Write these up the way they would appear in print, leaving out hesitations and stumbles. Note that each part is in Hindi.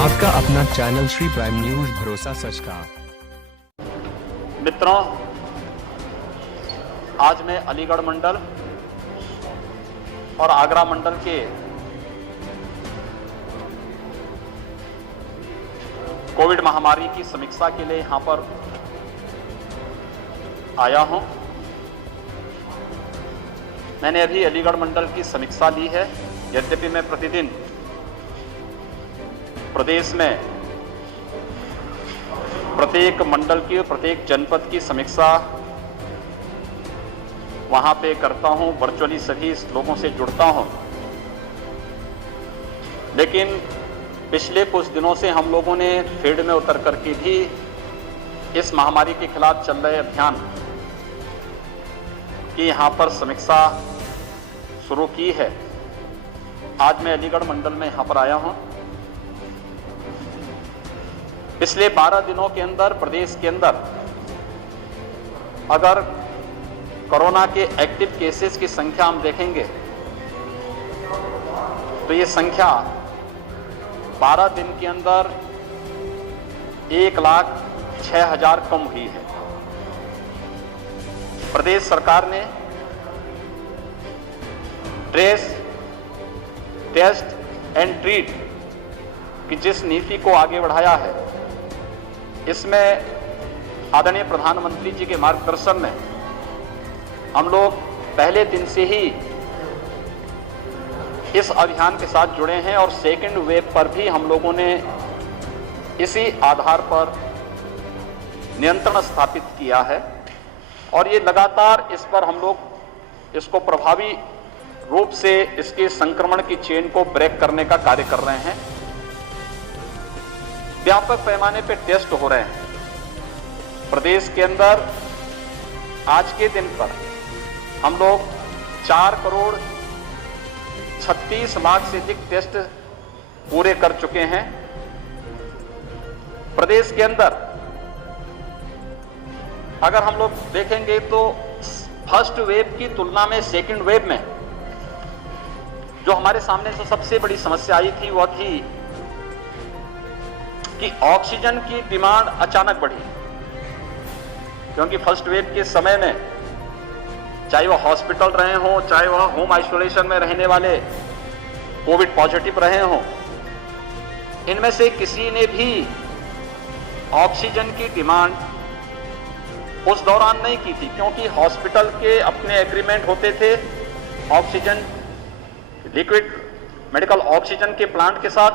आपका अपना चैनल श्री प्राइम न्यूज, भरोसा सच का। मित्रों, आज मैं अलीगढ़ मंडल और आगरा मंडल के कोविड महामारी की समीक्षा के लिए यहां पर आया हूं। मैंने अभी अलीगढ़ मंडल की समीक्षा ली है। यद्यपि मैं प्रतिदिन प्रदेश में प्रत्येक मंडल की, प्रत्येक जनपद की समीक्षा वहां पे करता हूं, वर्चुअली सभी लोगों से जुड़ता हूं, लेकिन पिछले कुछ दिनों से हम लोगों ने फील्ड में उतर करके भी इस महामारी के खिलाफ चल रहे अभियान की यहां पर समीक्षा शुरू की है। आज मैं अलीगढ़ मंडल में यहां पर आया हूं। पिछले 12 दिनों के अंदर प्रदेश के अंदर अगर कोरोना के एक्टिव केसेस की संख्या हम देखेंगे तो ये संख्या 12 दिन के अंदर 1,06,000 कम हुई है। प्रदेश सरकार ने ट्रेस, टेस्ट एंड ट्रीट की जिस नीति को आगे बढ़ाया है, इसमें आदरणीय प्रधानमंत्री जी के मार्गदर्शन में हम लोग पहले दिन से ही इस अभियान के साथ जुड़े हैं और सेकेंड वेव पर भी हम लोगों ने इसी आधार पर नियंत्रण स्थापित किया है और ये लगातार इस पर हम लोग इसको प्रभावी रूप से इसके संक्रमण की चेन को ब्रेक करने का कार्य कर रहे हैं। व्यापक पैमाने पर टेस्ट हो रहे हैं। प्रदेश के अंदर आज के दिन पर हम लोग 4,36,00,000 से अधिक टेस्ट पूरे कर चुके हैं। प्रदेश के अंदर अगर हम लोग देखेंगे तो फर्स्ट वेव की तुलना में सेकंड वेव में जो हमारे सामने से सबसे बड़ी समस्या आई थी वह थी कि ऑक्सीजन की डिमांड अचानक बढ़ी, क्योंकि फर्स्ट वेव के समय में चाहे वह हॉस्पिटल रहे हों, चाहे वह होम आइसोलेशन में रहने वाले कोविड पॉजिटिव रहे हों, इनमें से किसी ने भी ऑक्सीजन की डिमांड उस दौरान नहीं की थी, क्योंकि हॉस्पिटल के अपने एग्रीमेंट होते थे ऑक्सीजन, लिक्विड मेडिकल ऑक्सीजन के प्लांट के साथ।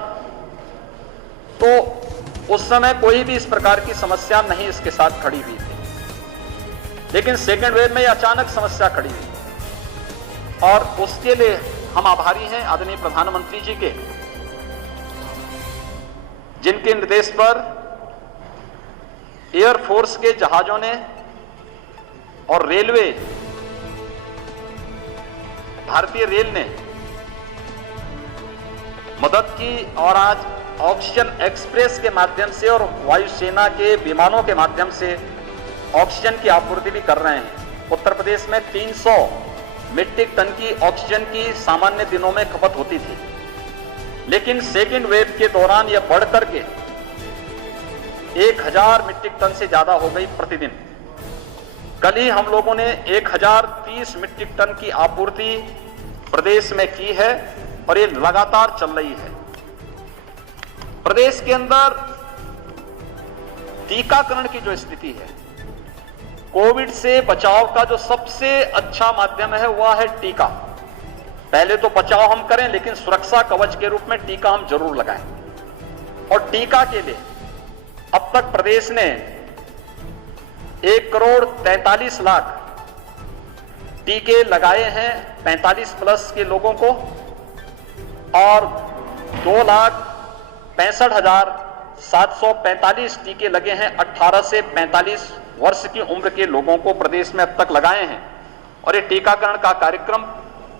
तो उस समय कोई भी इस प्रकार की समस्या नहीं इसके साथ खड़ी हुई थी, लेकिन सेकेंड वेव में अचानक समस्या खड़ी हुई और उसके लिए हम आभारी हैं आदरणीय प्रधानमंत्री जी के, जिनके निर्देश पर एयरफोर्स के जहाजों ने और रेलवे, भारतीय रेल ने मदद की और आज ऑक्सीजन एक्सप्रेस के माध्यम से और वायुसेना के विमानों के माध्यम से ऑक्सीजन की आपूर्ति भी कर रहे हैं। उत्तर प्रदेश में 300 मीट्रिक टन की ऑक्सीजन की सामान्य दिनों में खपत होती थी, लेकिन सेकेंड वेव के दौरान यह बढ़कर के 1,000 मीट्रिक टन से ज्यादा हो गई प्रतिदिन। कल ही हम लोगों ने 1,030 मीट्रिक टन की आपूर्ति प्रदेश में की है और ये लगातार चल रही है। प्रदेश के अंदर टीकाकरण की जो स्थिति है, कोविड से बचाव का जो सबसे अच्छा माध्यम है वह है टीका। पहले तो बचाव हम करें, लेकिन सुरक्षा कवच के रूप में टीका हम जरूर लगाएं। और टीका के लिए अब तक प्रदेश ने 1,43,00,000 टीके लगाए हैं 45 प्लस के लोगों को और 2,65,745 टीके लगे हैं 18 से 45 वर्ष की उम्र के लोगों को प्रदेश में अब तक लगाए हैं और ये टीकाकरण का कार्यक्रम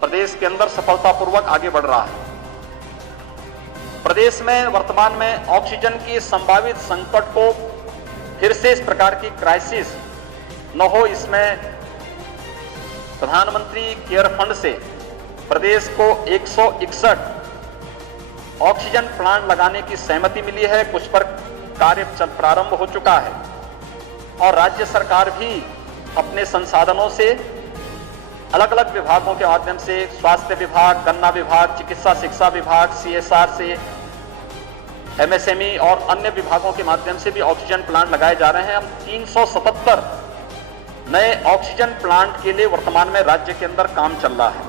प्रदेश के अंदर सफलतापूर्वक आगे बढ़ रहा है। प्रदेश में वर्तमान में ऑक्सीजन की संभावित संकट को फिर से इस प्रकार की क्राइसिस न हो, इसमें प्रधानमंत्री केयर फंड से प्रदेश को 161 ऑक्सीजन प्लांट लगाने की सहमति मिली है, कुछ पर कार्य प्रारंभ हो चुका है और राज्य सरकार भी अपने संसाधनों से अलग अलग विभागों के माध्यम से, स्वास्थ्य विभाग, गन्ना विभाग, चिकित्सा शिक्षा विभाग, CSR से, MSME और अन्य विभागों के माध्यम से भी ऑक्सीजन प्लांट लगाए जा रहे हैं। हम 377 नए ऑक्सीजन प्लांट के लिए वर्तमान में राज्य के अंदर काम चल रहा है।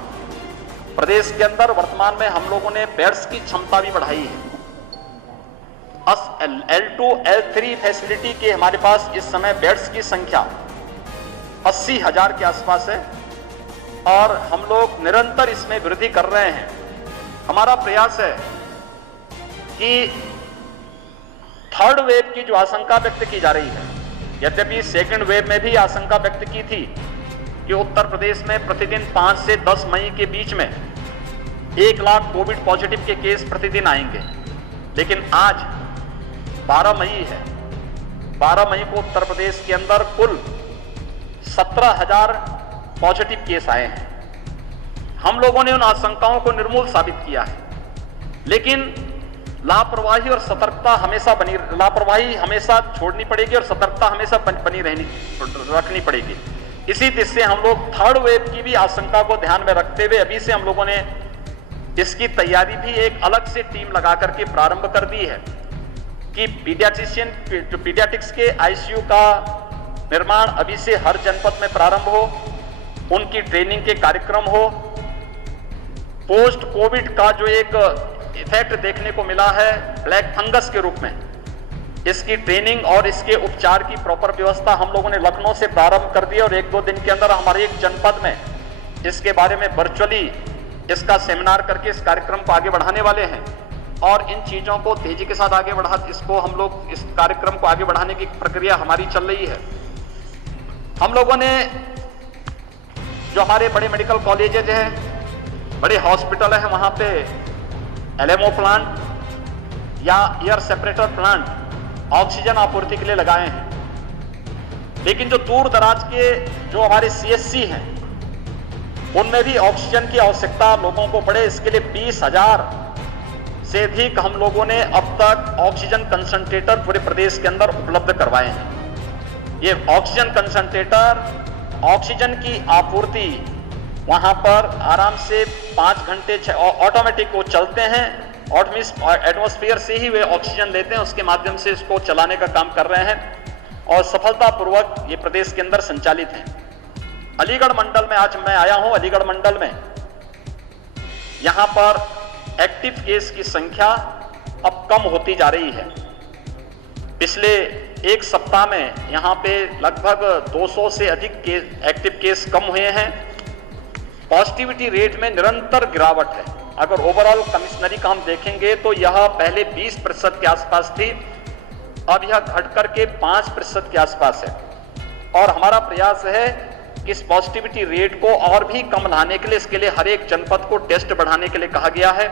प्रदेश के अंदर वर्तमान में हम लोगों ने बेड्स की क्षमता भी बढ़ाई है। L2, L3 फैसिलिटी के हमारे पास इस समय बेड्स की संख्या 80,000 के आसपास है और हम लोग निरंतर इसमें वृद्धि कर रहे हैं। हमारा प्रयास है कि थर्ड वेव की जो आशंका व्यक्त की जा रही है, यद्यपि सेकंड वेव में भी आशंका व्यक्त की थी कि उत्तर प्रदेश में प्रतिदिन 5 से 10 मई के बीच में 1 लाख कोविड पॉजिटिव के केस प्रतिदिन आएंगे, लेकिन आज 12 मई है। 12 मई को उत्तर प्रदेश के अंदर कुल 17,000 पॉजिटिव केस आए हैं। हम लोगों ने उन आशंकाओं को निर्मूल साबित किया है, लेकिन लापरवाही और सतर्कता लापरवाही हमेशा छोड़नी पड़ेगी और सतर्कता हमेशा बनी रखनी पड़ेगी। इसी दिशा से हम लोग थर्ड वेव की भी आशंका को ध्यान में रखते हुए अभी से हम लोगों ने इसकी तैयारी भी एक अलग से टीम लगा करके प्रारंभ कर दी है कि पीडियाट्रिक्स के ICU का निर्माण अभी से हर जनपद में प्रारंभ हो, उनकी ट्रेनिंग के कार्यक्रम हो। पोस्ट कोविड का जो एक इफेक्ट देखने को मिला है ब्लैक फंगस के रूप में, इसकी ट्रेनिंग और इसके उपचार की प्रॉपर व्यवस्था हम लोगों ने लखनऊ से प्रारंभ कर दी और 1-2 दिन के अंदर हमारे एक जनपद में इसके बारे में वर्चुअली इसका सेमिनार करके इस कार्यक्रम को आगे बढ़ाने वाले हैं और इन चीजों को तेजी के साथ आगे हम लोग इस कार्यक्रम को आगे बढ़ाने की प्रक्रिया हमारी चल रही है। हम लोगों ने जो हमारे बड़े मेडिकल कॉलेजेज हैं, बड़े हॉस्पिटल हैं, वहां पे LMO प्लांट या एयर सेपरेटर प्लांट ऑक्सीजन आपूर्ति के लिए लगाए हैं, लेकिन जो दूर दराज के जो हमारे CSC हैं उनमें भी ऑक्सीजन की आवश्यकता लोगों को पड़े, इसके लिए 20,000 से अधिक हम लोगों ने अब तक ऑक्सीजन कंसंट्रेटर पूरे प्रदेश के अंदर उपलब्ध करवाए हैं। ये ऑक्सीजन कंसंट्रेटर ऑक्सीजन की आपूर्ति वहां पर आराम से 5 घंटे ऑटोमेटिक वो चलते हैं, एटमॉस्फेयर से ही वे ऑक्सीजन लेते हैं, उसके माध्यम से इसको चलाने का काम कर रहे हैं और सफलतापूर्वक ये प्रदेश के अंदर संचालित हैं। अलीगढ़ मंडल में आज मैं आया हूं। अलीगढ़ मंडल में यहां पर एक्टिव केस की संख्या अब कम होती जा रही है। पिछले 1 सप्ताह में यहां पे लगभग 200 से अधिक एक्टिव केस कम हुए हैं। पॉजिटिविटी रेट में निरंतर गिरावट है। अगर ओवरऑल कमिश्नरी का हम देखेंगे तो यह पहले 20% के आसपास थी, अब यह घटकर के 5% के आसपास है और हमारा प्रयास है कि इस पॉजिटिविटी रेट को और भी कम लाने के लिए इसके लिए हर एक जनपद को टेस्ट बढ़ाने के लिए कहा गया है।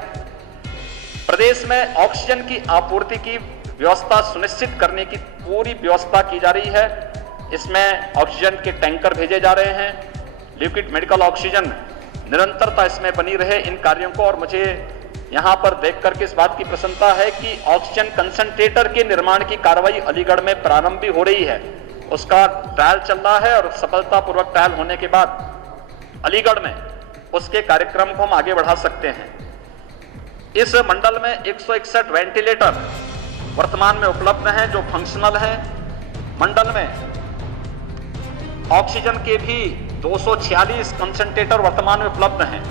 प्रदेश में ऑक्सीजन की आपूर्ति की व्यवस्था सुनिश्चित करने की पूरी व्यवस्था की जा रही है। इसमें ऑक्सीजन के टैंकर भेजे जा रहे हैं, लिक्विड मेडिकल ऑक्सीजन निरंतरता इसमें बनी रहे इन कार्यों को। और मुझे यहां पर देख करके इस बात की प्रसन्नता है कि ऑक्सीजन कंसंट्रेटर के निर्माण की कार्रवाई अलीगढ़ में प्रारंभ भी हो रही है, उसका ट्रायल चल रहा है और सफलतापूर्वक ट्रायल होने के बाद अलीगढ़ में उसके कार्यक्रम को हम आगे बढ़ा सकते हैं। इस मंडल में 161 वेंटिलेटर वर्तमान में उपलब्ध हैं जो फंक्शनल हैं। मंडल में ऑक्सीजन के भी 246 कंसंट्रेटर वर्तमान में उपलब्ध हैं।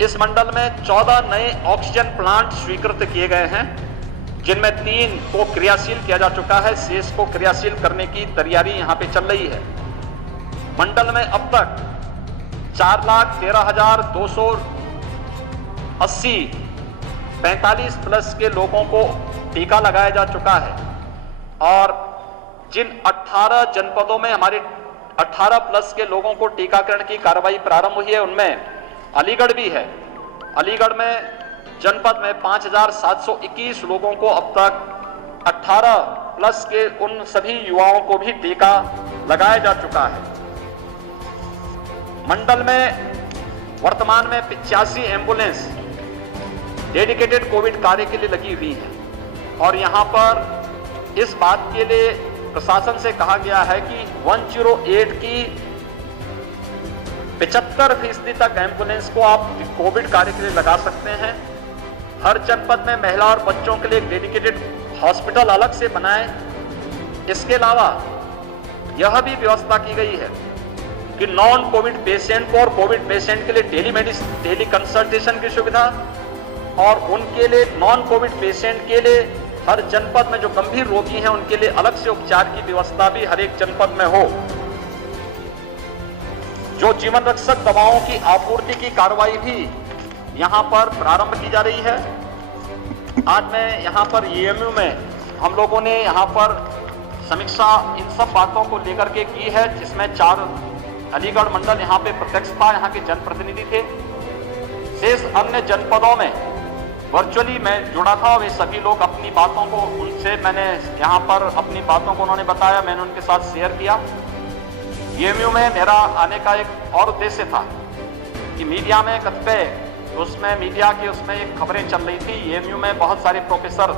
इस मंडल में 14 नए ऑक्सीजन प्लांट स्वीकृत किए गए हैं, जिनमें 3 को क्रियाशील किया जा चुका है, शेष को क्रियाशील करने की तैयारी यहां पे चल रही है। मंडल में अब तक 4,13,280 45 प्लस के लोगों को टीका लगाया जा चुका है और जिन 18 जनपदों में हमारे 18 प्लस के लोगों को टीकाकरण की कार्रवाई प्रारंभ हुई है, उनमें अलीगढ़ भी है। अलीगढ़ में जनपद में 5,721 लोगों को अब तक 18 प्लस के उन सभी युवाओं को भी टीका लगाया जा चुका है। मंडल में वर्तमान में 85 एम्बुलेंस डेडिकेटेड कोविड कार्य के लिए लगी हुई है और यहाँ पर इस बात के लिए प्रशासन से कहा गया है कि 108 की 75% तक एम्बुलेंस को आप कोविड कार्य के लिए लगा सकते हैं। हर जनपद में महिला और बच्चों के लिए एक डेडिकेटेड हॉस्पिटल अलग से बनाएं। इसके अलावा यह भी व्यवस्था की गई है कि नॉन कोविड पेशेंट को और कोविड पेशेंट के लिए टेली कंसल्टेशन की सुविधा और उनके लिए नॉन कोविड पेशेंट के लिए हर जनपद में जो गंभीर रोगी हैं उनके लिए अलग से उपचार की व्यवस्था भी हर एक जनपद में हो। जो जीवन रक्षक दवाओं की आपूर्ति की कार्रवाई भी यहां पर प्रारंभ की जा रही है। आज मैं यहां पर एएमयू में हम लोगों ने यहां पर समीक्षा इन सब बातों को लेकर के की है, जिसमें 4 अलीगढ़ मंडल यहां पे प्रत्यक्ष था, यहां के जनप्रतिनिधि थे। शेष अन्य जनपदों में वर्चुअली मैं जुड़ा था। वे सभी लोग अपनी बातों को उनसे मैंने यहाँ पर अपनी बातों को उन्होंने बताया, मैंने उनके साथ शेयर किया। एएमयू में मेरा आने का एक और उद्देश्य था कि मीडिया में कतिपय उसमें मीडिया के उसमें एक खबरें चल रही थी, एएमयू में बहुत सारे प्रोफेसर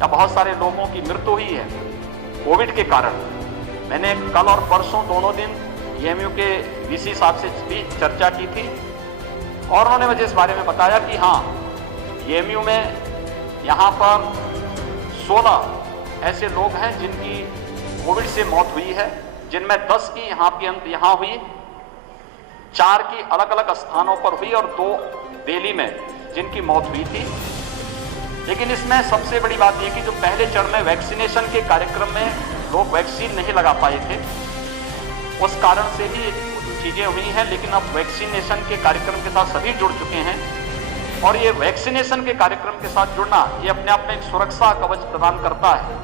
या बहुत सारे लोगों की मृत्यु हुई है कोविड के कारण। मैंने कल और परसों दोनों दिन एएमयू के वीसी साहब से भी चर्चा की थी और उन्होंने मुझे इस बारे में बताया कि हाँ, एएमयू में यहाँ पर 16 ऐसे लोग हैं जिनकी कोविड से मौत हुई है, जिनमें 10 की यहाँ हुई, 4 की अलग अलग स्थानों पर हुई और 2 दिल्ली में जिनकी मौत हुई थी। लेकिन इसमें सबसे बड़ी बात यह कि जो पहले चरण में वैक्सीनेशन के कार्यक्रम में लोग वैक्सीन नहीं लगा पाए थे, उस कारण से ही चीजें हुई हैं। लेकिन अब वैक्सीनेशन के कार्यक्रम के साथ सभी जुड़ चुके हैं और ये वैक्सीनेशन के कार्यक्रम के साथ जुड़ना ये अपने आप में एक सुरक्षा कवच प्रदान करता है।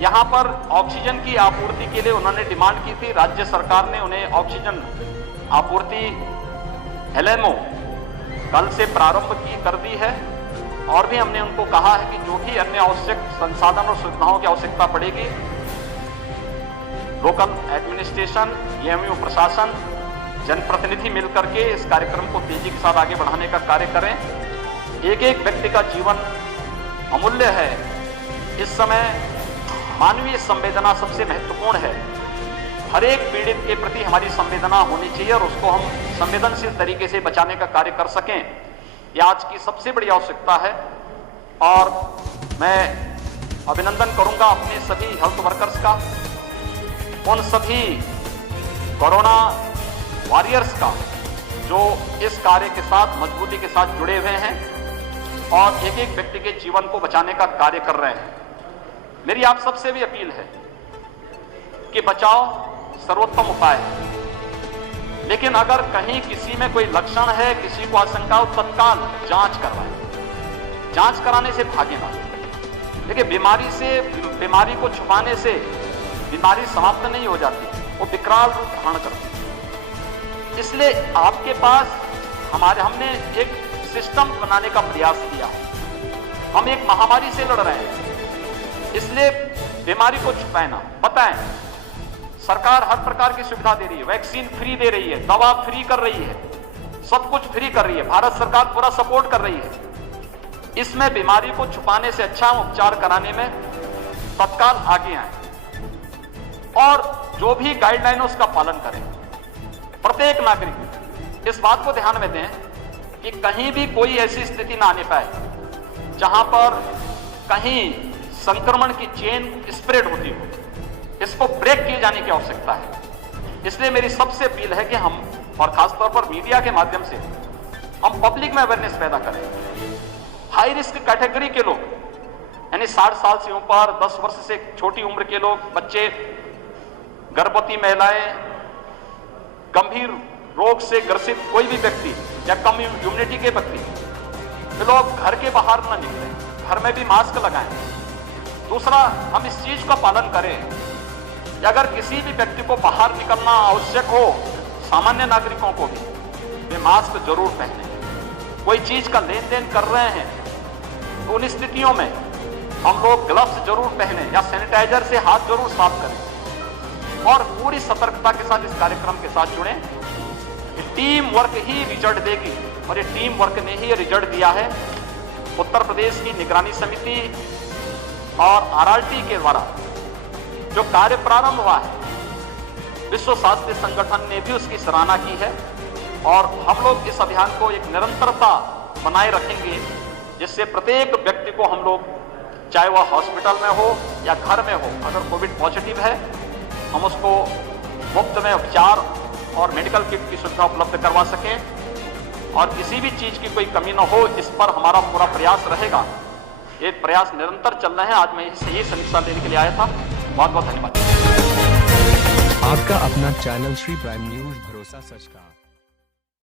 यहाँ पर ऑक्सीजन की आपूर्ति के लिए उन्होंने डिमांड की थी, राज्य सरकार ने उन्हें ऑक्सीजन आपूर्ति एलएमओ कल से प्रारंभ कर दी है और भी हमने उनको कहा है कि जो भी अन्य आवश्यक संसाधन और सुविधाओं की आवश्यकता पड़ेगी, लोकल एडमिनिस्ट्रेशन, एएमयू प्रशासन, जनप्रतिनिधि मिलकर के इस कार्यक्रम को तेजी के साथ आगे बढ़ाने का कार्य करें। एक एक व्यक्ति का जीवन अमूल्य है। इस समय मानवीय संवेदना सबसे महत्वपूर्ण है। हर एक पीड़ित के प्रति हमारी संवेदना होनी चाहिए और उसको हम संवेदनशील तरीके से बचाने का कार्य कर सकें, यह आज की सबसे बड़ी आवश्यकता है। और मैं अभिनंदन करूंगा अपने सभी हेल्थ वर्कर्स का, उन सभी कोरोना वॉरियर्स का जो इस कार्य के साथ मजबूती के साथ जुड़े हुए हैं और एक एक व्यक्ति के जीवन को बचाने का कार्य कर रहे हैं। मेरी आप सबसे भी अपील है कि बचाव सर्वोत्तम उपाय है, लेकिन अगर कहीं किसी में कोई लक्षण है, किसी को आशंका हो, तत्काल जांच करवाएं। जांच कराने से भागे ना। देखिए, बीमारी को छुपाने से बीमारी समाप्त नहीं हो जाती, वो विकराल रूप धारण करती है। इसलिए आपके पास हमने एक सिस्टम बनाने का प्रयास किया। हम एक महामारी से लड़ रहे हैं, इसलिए बीमारी को छुपाना, बताएं। सरकार हर प्रकार की सुविधा दे रही है, वैक्सीन फ्री दे रही है, दवा फ्री कर रही है, सब कुछ फ्री कर रही है, भारत सरकार पूरा सपोर्ट कर रही है। इसमें बीमारी को छुपाने से अच्छा उपचार कराने में तत्काल आगे आए और जो भी गाइडलाइन उसका पालन करें। प्रत्येक नागरिक इस बात को ध्यान में दें कि कहीं भी कोई ऐसी स्थिति ना आने पाए जहां पर कहीं संक्रमण की चेन स्प्रेड होती हो। इसको ब्रेक किए जाने की आवश्यकता है। इसलिए मेरी सबसे अपील है कि हम, और खासतौर पर मीडिया के माध्यम से, हम पब्लिक में अवेयरनेस पैदा करें। हाई रिस्क कैटेगरी के लोग, यानी 60 साल से ऊपर, 10 वर्ष से छोटी उम्र के लोग, बच्चे, गर्भवती महिलाएं, गंभीर रोग से ग्रसित कोई भी व्यक्ति या कम इम्यूनिटी के व्यक्ति, ये लोग घर के बाहर न निकलें, घर में भी मास्क लगाएं। दूसरा, हम इस चीज का पालन करें कि अगर किसी भी व्यक्ति को बाहर निकलना आवश्यक हो, सामान्य नागरिकों को भी, वे मास्क जरूर पहने। कोई चीज का लेन देन कर रहे हैं तो उन स्थितियों में हम लोग ग्लव्स जरूर पहने या सैनिटाइजर से हाथ जरूर साफ करें और पूरी सतर्कता के साथ इस कार्यक्रम के साथ जुड़ें। टीम वर्क ही रिजल्ट देगी। और ये टीम वर्क ने ही ये रिजल्ट दिया है। उत्तर प्रदेश की निगरानी समिति और आरआरटी के द्वारा जो कार्य प्रारंभ हुआ है, विश्व स्वास्थ्य संगठन ने भी उसकी सराहना की है और हम लोग इस अभियान को एक निरंतरता बनाए रखेंगे, जिससे प्रत्येक व्यक्ति को हम लोग, चाहे वह हॉस्पिटल में हो या घर में हो, अगर कोविड पॉजिटिव है हम उसको मुफ्त में उपचार और मेडिकल किट की सुविधा उपलब्ध करवा सकें और किसी भी चीज की कोई कमी न हो, इस पर हमारा पूरा प्रयास रहेगा। ये प्रयास निरंतर चल रहे हैं। आज मैं यही समीक्षा लेने के लिए आया था। बहुत बहुत धन्यवाद। आपका अपना चैनल श्री प्राइम न्यूज भरोसा सच का।